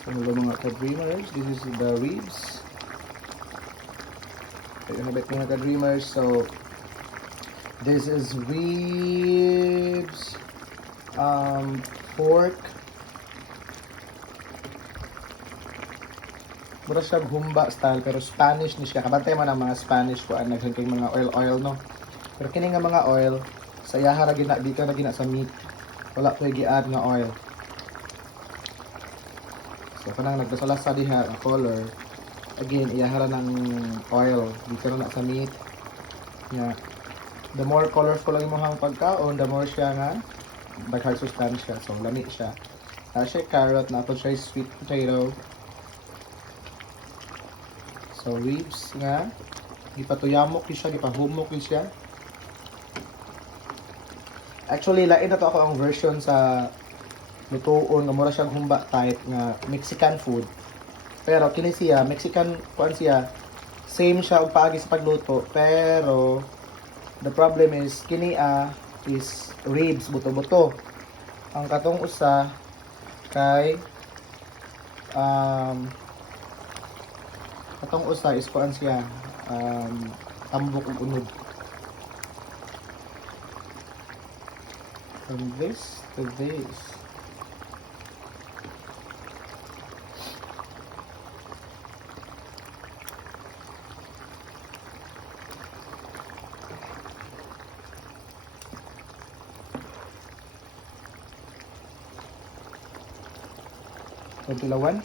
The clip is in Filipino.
So hello mga ka-dreamers, this is the ribs. Habit mga ka-dreamers, so this is ribs, pork. Mura siya humba style pero Spanish ni siya. Kabantay mo ng mga Spanish ko ang naghagkay mga oil no. Pero kini nga mga oil sa iyaha ra gina di ka na gina sa meat. Wala ko gi-add nga oil. So kanang nagdasalasa diha ang color. Again, iyaha ra ng oil di ka na sa meat. Yeah. The more colorful ang imong pagkaon, the more siya nga daghang sustansya. So lami siya. Siya carrot na to siya sweet potato. So ribs nga gipatuyamok siya, gipahumok siya. Actually lain na to ako ang version sa lutoon nga mura siyang humba type nga Mexican food. Pero kini siya Mexican kuan siya same siya og paagi sa pagluto pero the problem is kini is ribs buto-buto. Ang katong usa kay katong usa is kuan siya tambok ug unod. From this to this. Kontilawan.